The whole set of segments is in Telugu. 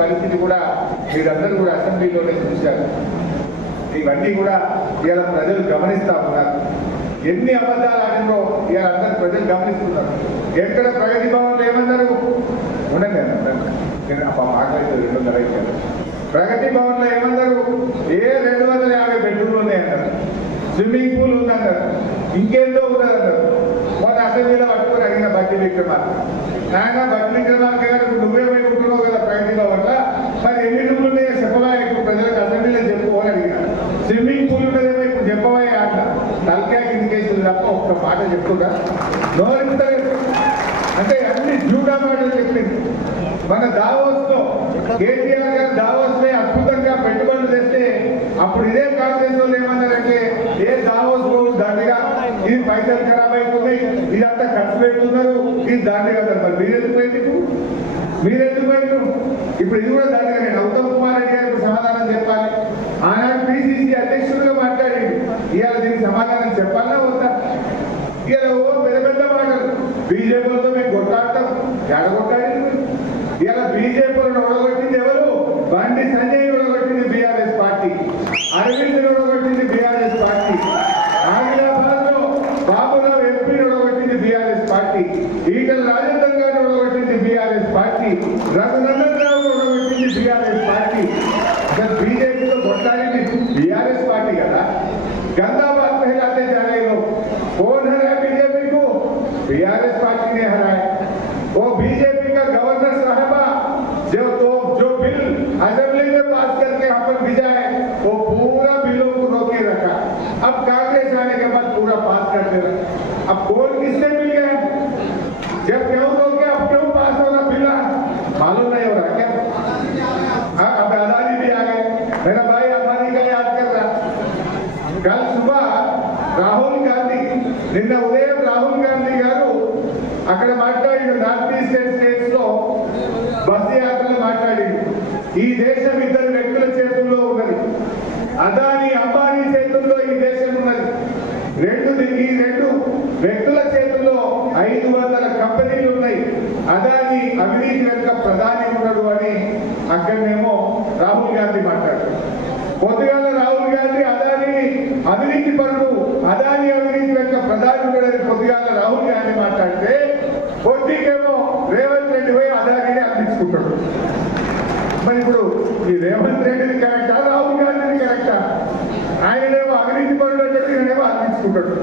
పరిస్థితి కూడా మీరందరూ కూడా అసెంబ్లీలోనే చూశారు. ఇవన్నీ కూడా ఇవాళ ప్రజలు గమనిస్తా ఉన్నారు. ఎన్ని అబద్ధాలు ఆడినో ఇవాళ అందరూ ప్రజలు గమనిస్తున్నారు. ఎక్కడ ప్రగతి భవన్లో ఏమన్నారు ఉండండి ఆకలి 200 ఇచ్చారు. ప్రగతి భవన్లో ఏమన్నారు? 250 బెడ్రూమ్లు ఉన్నాయన్నారు. స్విమ్మింగ్ పూల్ ఉందన్నారు. ఇంకేందో ఉన్నదన్నారు. మొన్న అసెంబ్లీలో పట్టుకుని అడిగిన బట్టి విక్రమార్క, నాయన బట్టి విక్రమార్క గారు నువ్వే ఉంటున్నావు కదా ప్రగతి భవన్లో, మరి ఎన్ని రూములు ఉన్నాయో చెప్పవా ఇప్పుడు ప్రజలకు అసెంబ్లీలో చెప్పుకోవాలి అడిగిన. స్విమ్మింగ్ పూల్ ఉన్నదేమో ఇప్పుడు చెప్పవా అంట. తలకాయ కిందికేసింది తప్ప ఒక్క మాట చెప్తుందా? నోరెత్తలేదు. అంటే అన్ని జూడా మాటలు చెప్పింది. మన దావోస్ లో కేటీఆర్ గారు దావోస్ లో అద్భుతంగా పెట్టుబడులు తెస్తే అప్పుడు ఇదే కాంగ్రెస్ వాళ్ళు ఏమన్నారంటే దావోస్ దండిగా ఇది పైసలు ఖరాబ్ అవుతున్నాయి, ఇదంతా ఖర్చు పెడుతున్నారు, ఇది దండిగా. మరి మీరెందుకు పోయింది? ఇప్పుడు ఇది కూడా దండిగా. నేను ఉత్తమ్ కుమార్ రెడ్డి గారికి సమాధానం చెప్పాలి. ఆనాడు పిసిసి అధ్యక్షుడిగా మాట్లాడింది. ఇవాళ దీనికి సమాధానం చెప్పాలా వద్దా? ఇవాళ పెద్ద పెద్ద మాటలు బీజేపీలతో మేము కొట్టాడతాం. ఎడగొట్టాడు ఇవాళ బీజేపీలను ఓడగొట్టింది ఎవరు? బండి సంజయ్ ఓడగొట్టింది బీఆర్ఎస్ పార్టీ. అరవింద్ ఓడగొట్టింది బీఆర్ఎస్ పార్టీ. ఆదిలాబాద్ లో బాబురావు ఎంపీ ఓడగొట్టింది బీఆర్ఎస్ పార్టీ. ఈటల రాజేందర్ గారు ఓడగొట్టింది బీఆర్ఎస్ పార్టీ. రఘునందన్ రావు ఓడగొట్టింది బీఆర్ఎస్ పార్టీ. అసలు బీజేపీతో కొట్లాడింది బీఆర్ఎస్ పార్టీ కదా. गंदाबाद कहलाते जा रहे लोग कौन हराए बीजेपी को? बीआरएस पार्टी ने हराए. वो बीजेपी का गवर्नर साहबा जो बिल असेंबली में पास करके यहाँ पर भेजा है वो पूरा बिलों को रोके रखा. अब कांग्रेस आने के बाद पूरा पास करते रहे. अब कौन किससे मिल गए? जब क्यों रोके अब क्यों पास होगा बिल? मालूम नहीं हो रहा क्या? अब अदानी भी आ गए. मेरा भाई अदानी का याद कर रहा. कल सुबह राहुल गांधी నిన్న ఉదయం రాహుల్ గాంధీ గారు అక్కడ మాట్లాడిన నార్త్ ఈస్టర్న్ స్టేట్స్ లో బస్ యాత్రలు మాట్లాడింది. ఈ దేశం ఇద్దరు వ్యక్తుల చేతుల్లో ఉన్నది. అదానీ అంబానీ చేతుల్లో ఈ దేశం ఉన్నది. ఈ రెండు వ్యక్తుల చేతుల్లో 500 కంపెనీలు ఉన్నాయి. అదానీ అవినీతి వెనుక ప్రధాని ఉన్నాడు అని అక్కడనేమో రాహుల్ గాంధీ మాట్లాడారు. పొద్దుగాల రాహుల్ గాంధీ అదానీ అవినీతి పరుడు, అదానీ అవినీతి వెనుక ప్రధాని ఉన్నాడని పొద్దుగాల రాహుల్ గాంధీ మాట్లాడితే పొద్దుకేమో రేవంత్ రెడ్డి పోయి అదానీని అందించుకుంటాడు. మరి ఇప్పుడు ఈ రేవంత్ రెడ్డిని కరెక్టా, రాహుల్ గాంధీని కరెక్టా? ఆయననేమో అవినీతి పరుడు అంటే ఈయనేమో అందించుకుంటాడు.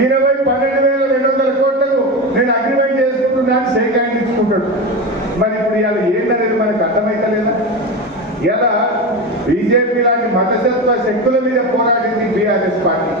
ఈయన పోయి 12,200 కోట్లకు నేను అగ్రిమెంట్ చేసుకుంటున్నాను షేక్ హ్యాండ్ ఇచ్చుకుంటాడు. మరి ఇప్పుడు ఇవాళ ఏంటనేది మనకు అర్థమైతలేదా? ఇలా బీజేపీ లాంటి మతతత్వ శక్తుల మీద పోరాడింది బీఆర్ఎస్ పార్టీ.